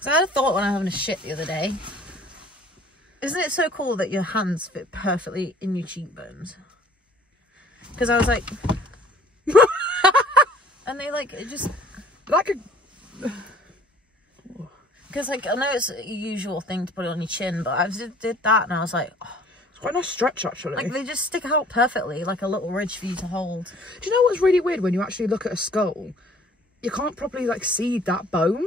So I had a thought when I was having a shit the other day. Isn't it so cool that your hands fit perfectly in your cheekbones? Because I was like... and they like, it just... Like a... Because like, I know it's a usual thing to put it on your chin, but I did that and I was like... Oh. It's quite a nice stretch, actually. Like, they just stick out perfectly, like a little ridge for you to hold. Do you know what's really weird when you actually look at a skull? You can't properly, like, see that bone.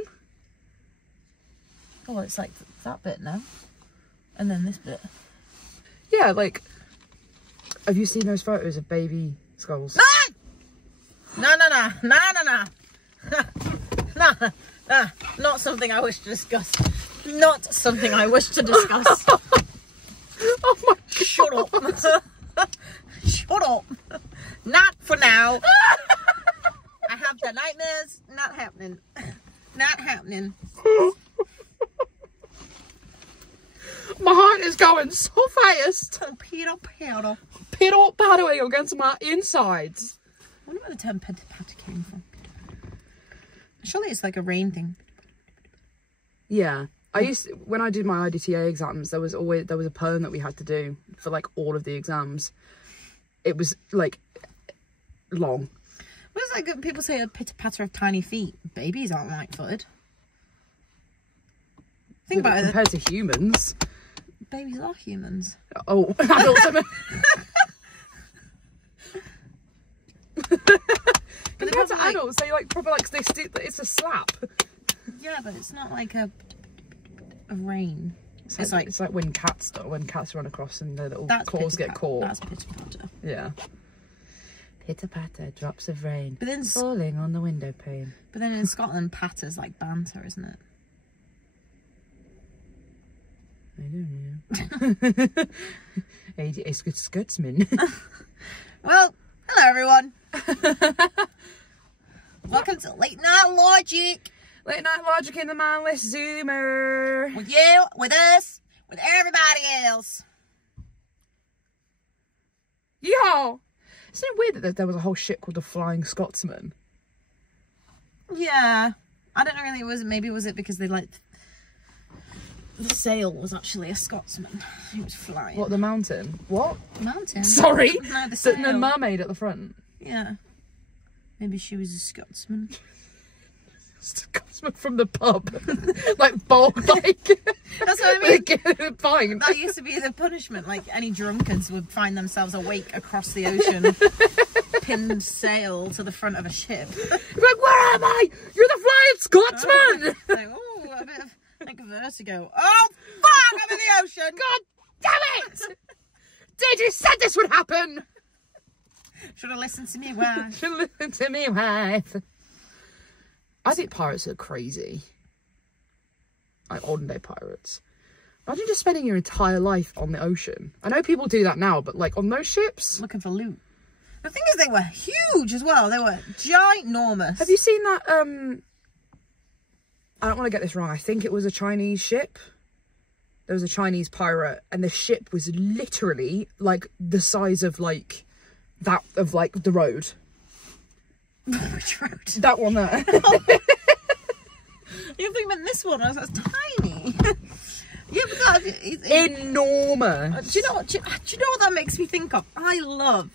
Oh, it's like that bit now. And then this bit. Yeah, like... Have you seen those photos of baby skulls? No. No. Not something I wish to discuss. Not something I wish to discuss. Oh my God. Shut up. Shut up. Not for now. I have the nightmares. Not happening. Not happening. My heart is going so fast. Peter. Piddle paddling against my insides. I wonder where the term pitter patter came from. Surely it's like a rain thing. Yeah. When I did my IDTA exams, there was a poem that we had to do for like all of the exams. It was like long. What is like people say a pitter patter of tiny feet? Babies aren't light-footed. Think about it. Compared to humans. Babies are humans. Oh, adults. Compared to adults, they like proper like it's a slap. Yeah, but it's not like a rain. It's like when cats run across and their little claws get caught. That's pitter patter. Yeah. Pitter patter, drops of rain. But then falling on the window pane. But then in Scotland, patter's like banter, isn't it? I don't know. It's good Scotsman. Well, hello everyone. Welcome to Late Night Logic. Late Night Logic in the Mindless Zoomer. With you, with us, with everybody else. Yo! Isn't it weird that there was a whole ship called the Flying Scotsman? Yeah. I don't know really, maybe was it because they liked... The sail was actually a Scotsman. He was flying. What, the mountain? What? Mountain? Sorry. No, the sail. The mermaid at the front. Yeah. Maybe she was a Scotsman. Scotsman from the pub. Like, bold, like... That's what I mean. Fine. That used to be the punishment. Like, any drunkards would find themselves awake across the ocean, pinned sail to the front of a ship. You're like, where am I? You're the Flying Scotsman! Like, oh, a bit of... like vertigo. Oh, fuck! I'm in the ocean! God damn it! Did you said this would happen? Should have listened to me, wife. Should have listened to me, wife. I think pirates are crazy. Like modern day pirates. Imagine just spending your entire life on the ocean. I know people do that now, but like on those ships... Looking for loot. The thing is, they were huge as well. They were ginormous. Have you seen that, I don't want to get this wrong. I think it was a Chinese ship. There was a Chinese pirate, and the ship was literally like the size of like that of like the road. Which road? That one there. You think about this one? I was like, that's tiny. Yeah, but enormous. Do you know what? Do you know what that makes me think of? I love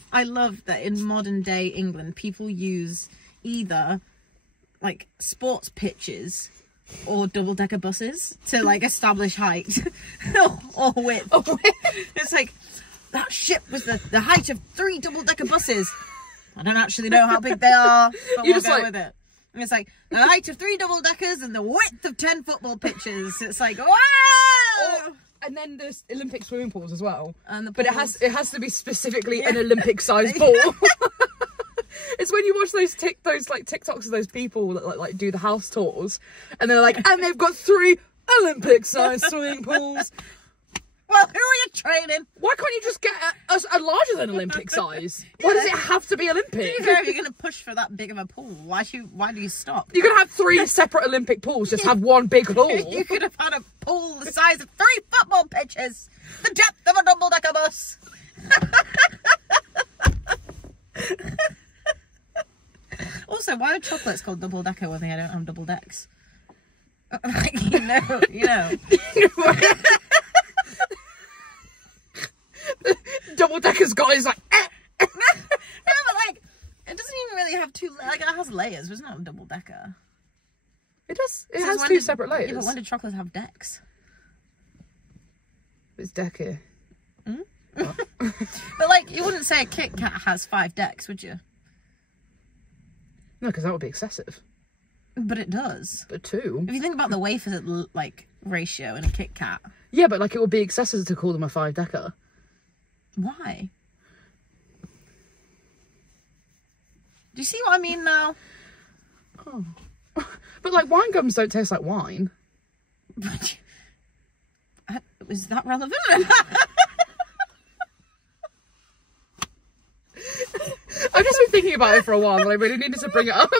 that in modern day England, people use either like sports pitches or double-decker buses to like establish height or width. It's like that ship was the height of 3 double-decker buses. I don't actually know how big they are, but we'll go with it. And it's like the height of 3 double-deckers and the width of 10 football pitches. It's like, wow! Oh, and then there's Olympic swimming pools as well. And but it has to be specifically an Olympic-sized pool. It's when you watch those TikToks of those people that like do the house tours, and they're like, and they've got 3 Olympic-sized swimming pools. Well, who are you training? Why can't you just get a larger than Olympic size? Why does it have to be Olympic? If you're going to push for that big of a pool, why do you stop? You could have 3 separate Olympic pools, just have one big pool. You could have had a pool the size of 3 football pitches, the depth of a double-decker bus. Also, why are chocolates called double-decker when they don't have double decks? Like, you know. Double decker's got his like. No, but like, it doesn't even really have two. Like, it has layers, but it's not a double decker. It does. It So has when two did- separate layers. Yeah, but when did chocolates have decks? It's decker. But like, you wouldn't say a Kit Kat has 5 decks, would you? No, because that would be excessive. But it does. But 2. If you think about the wafer like ratio in a Kit Kat, Yeah, but like it would be excessive to call them a 5-decker. why? Do you see what I mean now? Oh. But like wine gums don't taste like wine. Is that relevant? I've just been thinking about it for a while and I really needed to bring it up.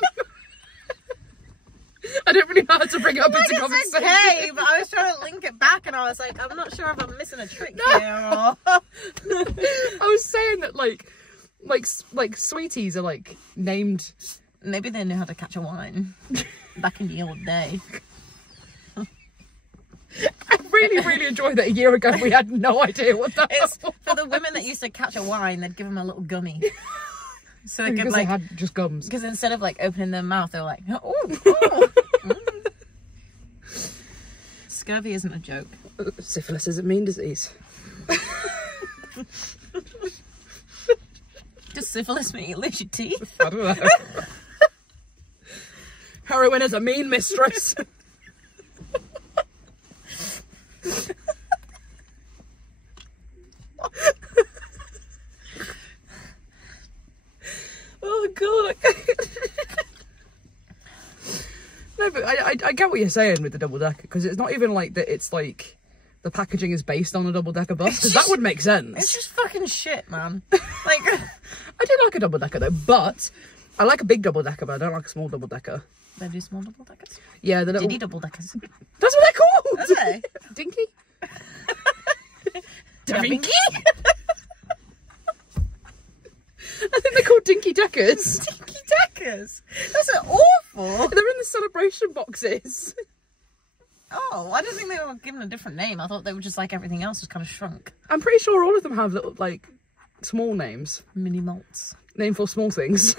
I don't really know how to bring it up into It's conversation. okay, but I was trying to link it back and I was like, I'm not sure if I'm missing a trick here. Or... I was saying that like sweeties are like named. Maybe they knew how to catch a wine back in the old day. I really enjoyed that a year ago. We had no idea what that It's was. for the women that used to catch a wine, they'd give them a little gummy. So they could Because like, they had just gums. because instead of like opening their mouth, they were like, oh. Scurvy isn't a joke. Syphilis is a mean disease. Does syphilis make you lose your teeth? I don't know. Heroin is a mean mistress. Oh god. No, but I get what you're saying with the double decker, because it's not even like that. It's like the packaging is based on a double decker bus, because that would make sense. It's just fucking shit, man. Like, I do like a double decker though, but I like a big double decker, but I don't like a small double decker. they do small double deckers. Yeah, the little. Diddy double deckers. That's what they're called. Are they? Dinky. Da Vinci? I think they're called dinky deckers. Dinky deckers. Those are awful. They're in the celebration boxes. Oh, I didn't think they were given a different name. I thought they were just like everything else was kind of shrunk. I'm pretty sure all of them have little like small names. Mini malts. Name for small things.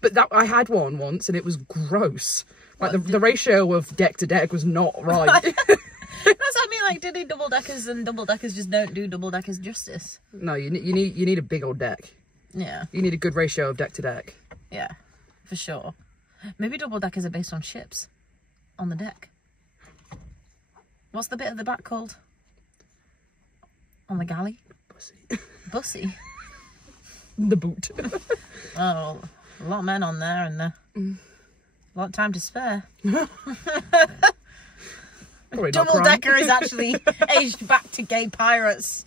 But that I had one once and it was gross. Like the ratio of deck to deck was not right. That's what I mean, like Diddy double deckers and double deckers just don't do double deckers justice. No, you need a big old deck. Yeah, You need a good ratio of deck to deck. yeah, for sure. Maybe double deckers are based on ships on the deck. What's the bit at the back called? On the galley? Pussy. Bussy. The boot. Oh, a lot of men on there and a lot of time to spare. Probably not Double crime. decker is actually aged back to gay pirates.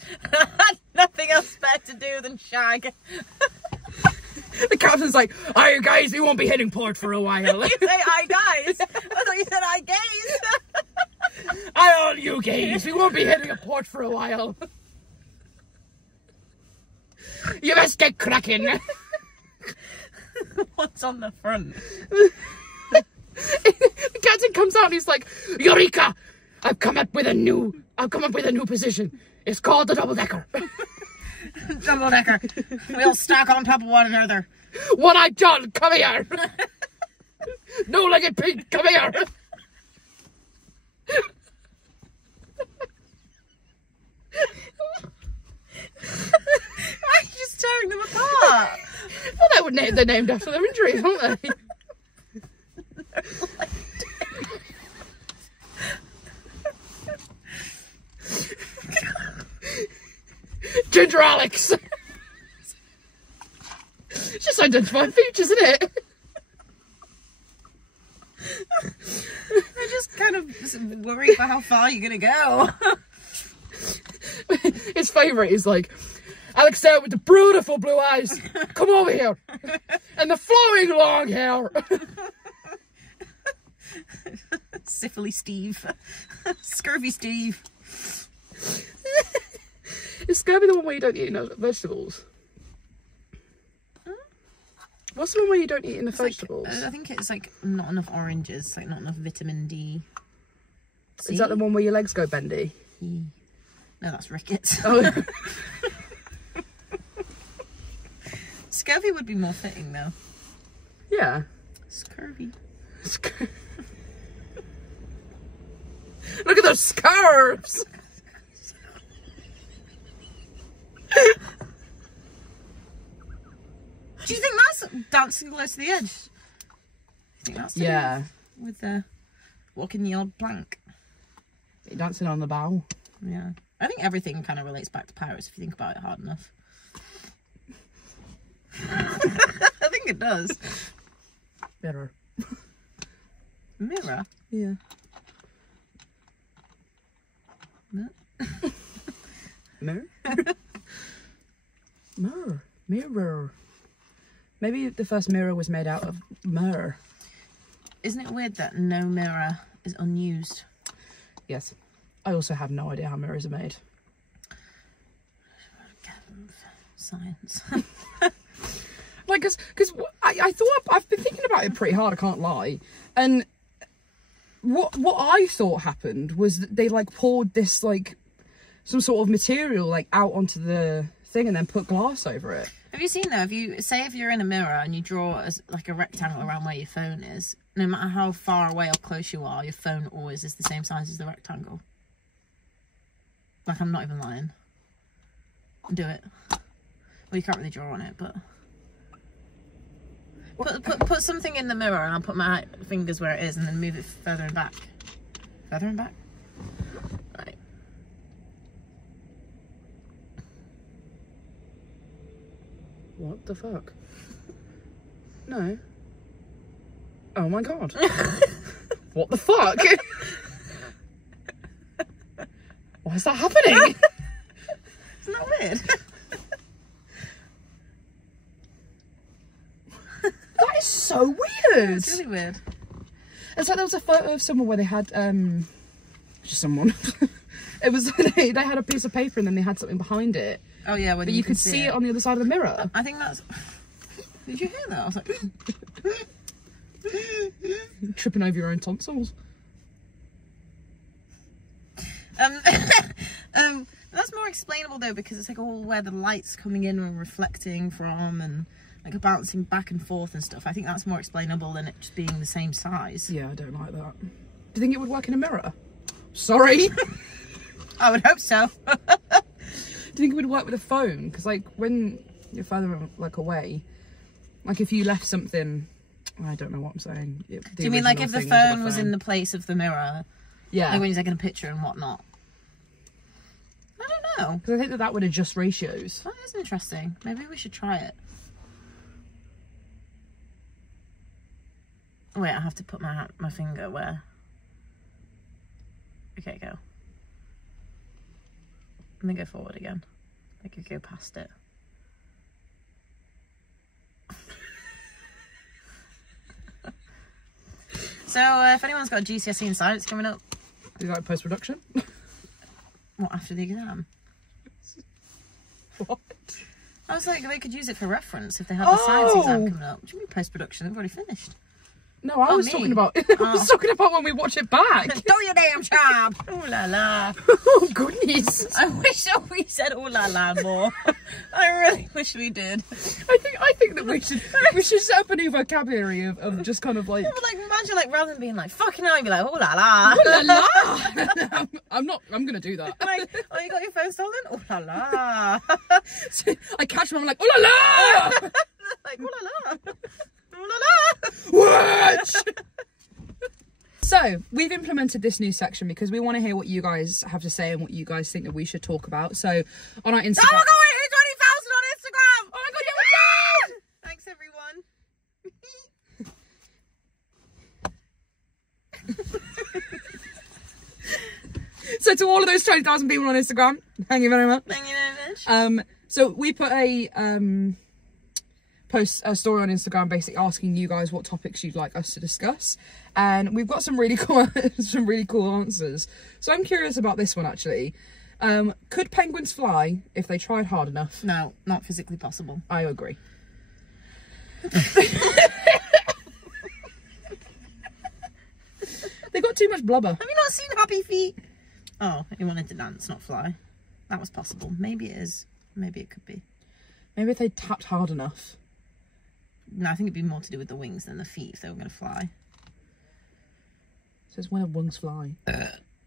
Nothing else better to do than shag. The captain's like, "Aye, guys, we won't be hitting port for a while." You say aye guys. I thought you said aye gays. Aye, all you gays, we won't be hitting a port for a while. You best get cracking. What's on the front? The captain comes out and he's like, "Eureka! I've come up with a new position. It's called the double decker. Double decker. We all stack on top of one another. One-eyed John, come here. No-legged pig, come here." Why are you just tearing them apart? Well, they're named after their injuries, aren't they? Ginger Alex. It's just identifying features, isn't it? I just kind of worry about how far you're going to go. His favourite is like, "Alex there with the beautiful blue eyes. Come over here. And the flowing long hair." Syphily Steve. Scurvy Steve. Is Scurvy the one where you don't eat no vegetables? What's the one where you don't eat enough It's like, vegetables? I think it's like not enough oranges, like not enough vitamin D. Is that the one where your legs go bendy? No, that's rickets. Oh. Scurvy would be more fitting though. Yeah. Scurvy. Look at those scarves! Do you think that's dancing close to the edge? I think that's to do with walking the old plank. You're dancing on the bow. Yeah. I think everything kind of relates back to pirates if you think about it hard enough. I think it does. Mirror. Mirror? Yeah. No? Mirror. Mirror. Maybe the first mirror was made out of myrrh. Isn't it weird that no mirror is unused? Yes. I also have no idea how mirrors are made. Science. Like, because I thought, I've been thinking about it pretty hard, I can't lie. And what I thought happened was that they, like, poured this, like, some sort of material, like, out onto the thing and then put glass over it. Have you seen though, if you're in a mirror and you draw like a rectangle around where your phone is, no matter how far away or close you are, your phone always is the same size as the rectangle. Like, I'm not even lying. Do it. Well, you can't really draw on it, but put something in the mirror and I'll put my fingers where it is and then move it further and back. Further and back? Right. What the fuck? No. Oh my god. What the fuck? Why is that happening? Isn't that weird? That is so weird. It's really weird. It's like there was a photo of someone where they had just someone. It was they had a piece of paper and then they had something behind it. Oh yeah, but you could see it on the other side of the mirror. I think that's. Did you hear that? I was like, tripping over your own tonsils. That's more explainable though, because it's like all where the light's coming in and reflecting from and like bouncing back and forth and stuff. I think that's more explainable than it just being the same size. Yeah, I don't like that. Do you think it would work in a mirror? Sorry. I would hope so. Do you think it would work with a phone? Because like when you're further like away, like if you left something, I don't know what I'm saying. Do you mean like if the phone was in the place of the mirror? Yeah. Like when you're taking a picture and whatnot. I don't know. Because I think that would adjust ratios. That is interesting. Maybe we should try it. Wait, I have to put my finger where? Okay, go. Let me go forward again. I could go past it. So, if anyone's got a GCSE in science coming up... Do you like post-production? What, after the exam? What? I was like, they could use it for reference if they have a science exam coming up. What do you mean post-production? They've already finished. No, I was talking about when we watch it back. Do your damn job! Ooh la la. Oh, goodness. I wish we said ooh la la more. I really wish we did. I think that we should set up a new vocabulary of just kind of like... Yeah, but like, imagine like, rather than being like, fucking hell, you'd be like, ooh la la. Ooh la la. I'm going to do that. Like, oh, you got your phone stolen? Ooh la la. So I catch them, I'm like, ooh la la. Like, ooh la la. Ooh la la. What? So we've implemented this new section because we want to hear what you guys have to say and what you guys think that we should talk about. So on our Instagram. Oh my god, we hit 20,000 on Instagram! Oh my god, yeah, we did! Thanks everyone. So to all of those 20,000 people on Instagram, thank you very much. Thank you very much. So we put a post a story on Instagram basically asking you guys what topics you'd like us to discuss, and we've got some really cool answers. So I'm curious about this one actually. Could penguins fly if they tried hard enough? No, not physically possible. I agree. They got too much blubber. Have you not seen Happy Feet? Oh, he wanted to dance, not fly. That was possible. Maybe it is. Maybe it could be. Maybe if they tapped hard enough. No, I think it'd be more to do with the wings than the feet if they were going to fly. Since when have wings fly?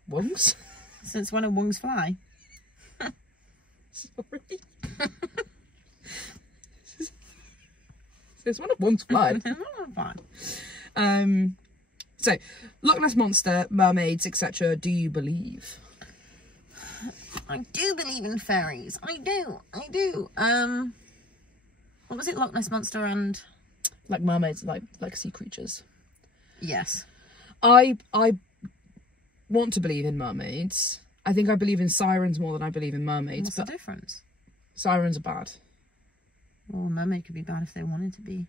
Wings? Since when have wings fly? Sorry. Since when have wings fly? Fine. So, Loch Ness Monster, mermaids, etc. Do you believe? I do believe in fairies. I do. What was it? Loch Ness Monster and... Like mermaids, like sea creatures. Yes. I want to believe in mermaids. I think I believe in sirens more than I believe in mermaids. What's the difference? Sirens are bad. Well, a mermaid could be bad if they wanted to be.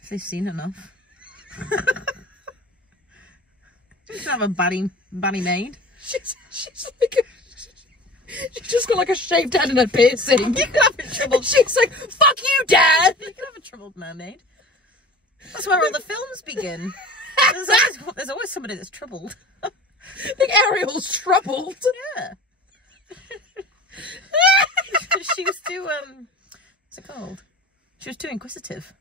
If they've seen enough. You can have a baddie maid. She's like she's just got like a shaved head and a piercing. You can have a troubled... She's like, fuck you, Dad! You can have a troubled mermaid. That's where all the films begin. There's always somebody that's troubled. I think Ariel's troubled. Yeah. She was too, what's it called? She was too inquisitive.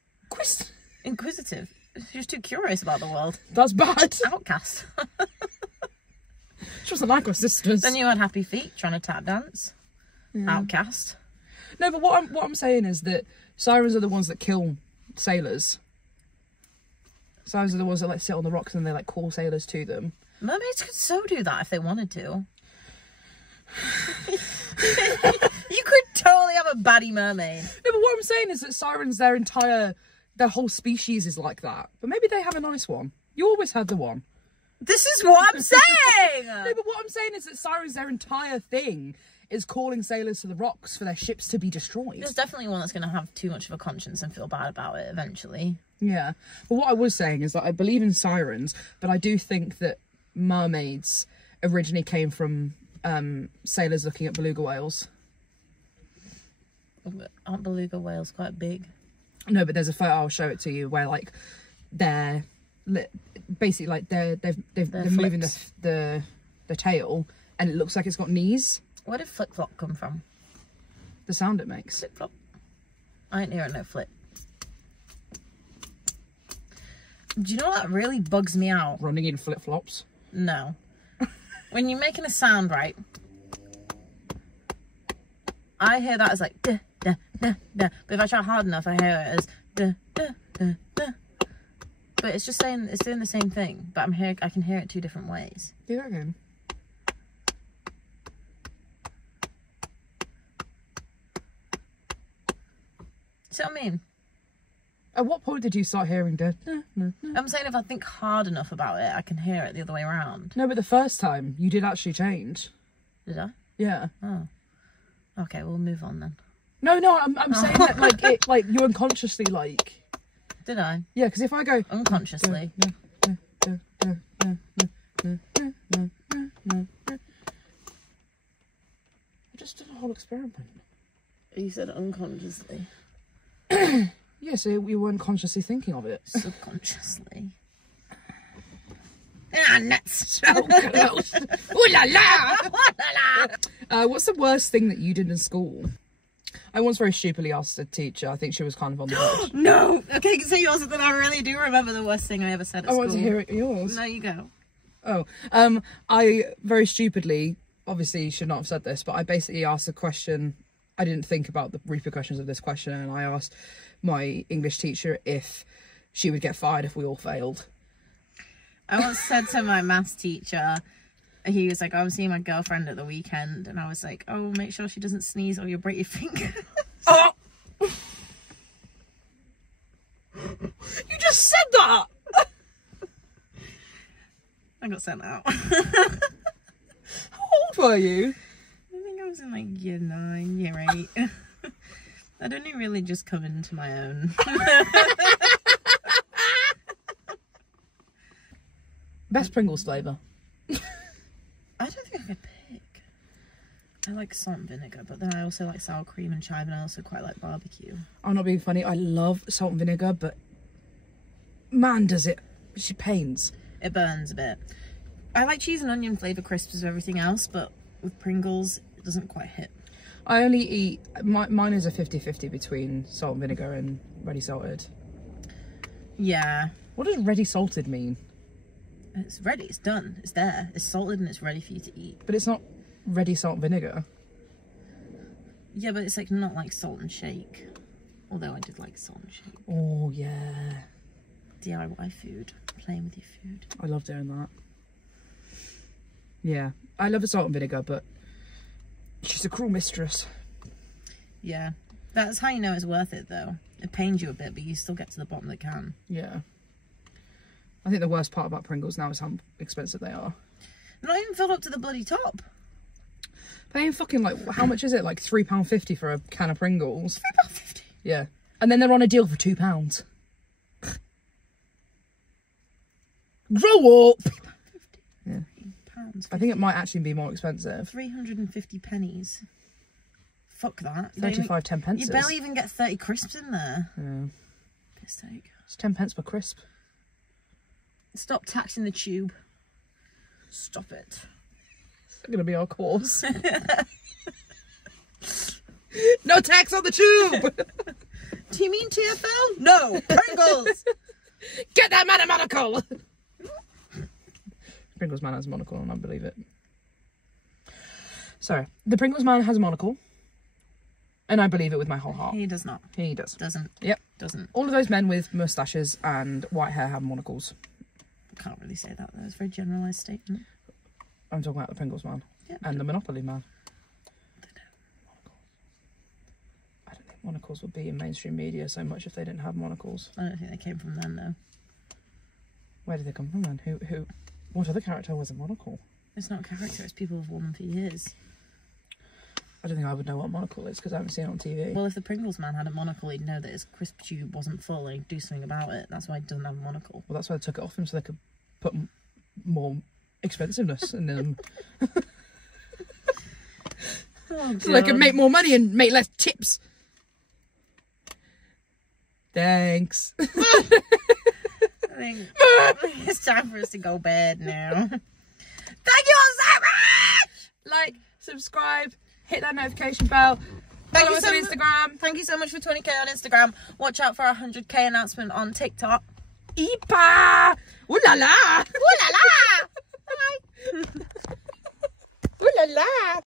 Inquisitive. She was too curious about the world. That's bad. Outcast. She wasn't like her sisters. Then you had Happy Feet trying to tap dance. Yeah. Outcast. No, but what I'm saying is that sirens are the ones that kill sailors. Sirens are the ones that like sit on the rocks and they like call sailors to them. Mermaids could so do that if they wanted to. You could totally have a baddie mermaid. No, but what I'm saying is that sirens, their whole species is like that. But maybe they have a nice one. You always had the one. This is what I'm saying! No, but what I'm saying is that sirens, their entire thing is calling sailors to the rocks for their ships to be destroyed. There's definitely one that's going to have too much of a conscience and feel bad about it eventually. Yeah. But what I was saying is that I believe in sirens, but I do think that mermaids originally came from sailors looking at beluga whales. Aren't beluga whales quite big? No, but there's a photo, I'll show it to you, where like they're basically like they're moving the tail and it looks like it's got knees. Where did Flipflop come from? The sound it makes. Flipflop. I ain't hearing no flip. Do you know what really bugs me out? Running in flip-flops? No. When you're making a sound, right? I hear that as like duh, duh, duh, duh. But if I try hard enough, I hear it as duh, duh, duh, duh. But it's just saying, it's doing the same thing. But I can hear it two different ways. Do that again. See what I mean? At what point did you start hearing duh, duh, duh, duh? I'm saying if I think hard enough about it, I can hear it the other way around. No, but the first time you did actually change. Did I? Yeah. Oh. Okay, we'll move on then. No, I'm saying that like you unconsciously like. Did I? Yeah, because if I go unconsciously. I just did a whole experiment. You said unconsciously. Yeah, so we weren't consciously thinking of it. Subconsciously. Ah, nuts! So close. Ooh la la! What's the worst thing that you did in school? I once very stupidly asked a teacher. I think she was kind of on the verge. No! Okay, so yours, then I really do remember the worst thing I ever said at school. I want to hear it yours. No, you go. Oh. I very stupidly, obviously should not have said this, but I basically asked a question. I didn't think about the repercussions of this question, and I asked my English teacher if she would get fired if we all failed. I once said to my maths teacher, he was like, I'm seeing my girlfriend at the weekend, and I was like, oh, make sure she doesn't sneeze or you'll break your finger. Oh! You just said that! I got sent out. How old were you? I think I was in like year 9, year 8. I'd only really just come into my own. Best Pringles flavour. I don't think I could pick. I like salt and vinegar, but then I also like sour cream and chive, and I also quite like barbecue. I'm not being funny. I love salt and vinegar, but man, does it. She pains. It burns a bit. I like cheese and onion flavour crisps with everything else, but with Pringles, it doesn't quite hit. I only eat... Mine is a 50-50 between salt and vinegar and ready salted. Yeah. What does ready salted mean? It's ready. It's done. It's there. It's salted and it's ready for you to eat. But it's not ready salt and vinegar. Yeah, but it's like not like salt and shake. Although I did like salt and shake. Oh, yeah. DIY food. Playing with your food. I love doing that. Yeah. I love the salt and vinegar, but she's a cruel mistress. Yeah. That's how you know it's worth it, though. It pains you a bit, but you still get to the bottom of the can. Yeah. I think the worst part about Pringles now is how expensive they are. They're not even filled up to the bloody top. Paying fucking, like, how much is it? Like £3.50 for a can of Pringles? £3.50? Yeah. And then they're on a deal for £2. Grow up! Yeah. £3.50. I think it might actually be more expensive. 350 pennies. Fuck that. 35 10 pence. You barely even get 30 crisps in there. Yeah. Piss take. It's 10 pence per crisp. Stop taxing the tube. Stop it. It's going to be our course. No tax on the tube! Do you mean TFL? No! Pringles! Get that man a monocle! Pringles man has a monocle and I believe it. Sorry. The Pringles man has a monocle. And I believe it with my whole heart. He does not. He does. Doesn't. Yep. Doesn't. All of those men with moustaches and white hair have monocles. Can't really say that though. It's a very generalised statement. I'm talking about the Pringles man. Yep. And the Monopoly man. I don't think monocles would be in mainstream media so much if they didn't have monocles. I don't think they came from them though. Where did they come from then? Who? What other character was a monocle? It's not a character, it's people who've worn them for years. I don't think I would know what a monocle is because I haven't seen it on TV. Well, if the Pringles man had a monocle, he'd know that his crisp tube wasn't full and he'd do something about it. That's why he doesn't have a monocle. Well, that's why they took it off him so they could put more expensiveness in them. Oh, so they could make more money and make less tips. Thanks. I think it's time for us to go bed now. Thank you all so much! Like, subscribe, hit that notification bell. Follow us on Instagram. Thank you so much for 20k on Instagram. Watch out for our 100k announcement on TikTok. Eepa! Ooh la la! Ooh la la! Bye! Ooh la la!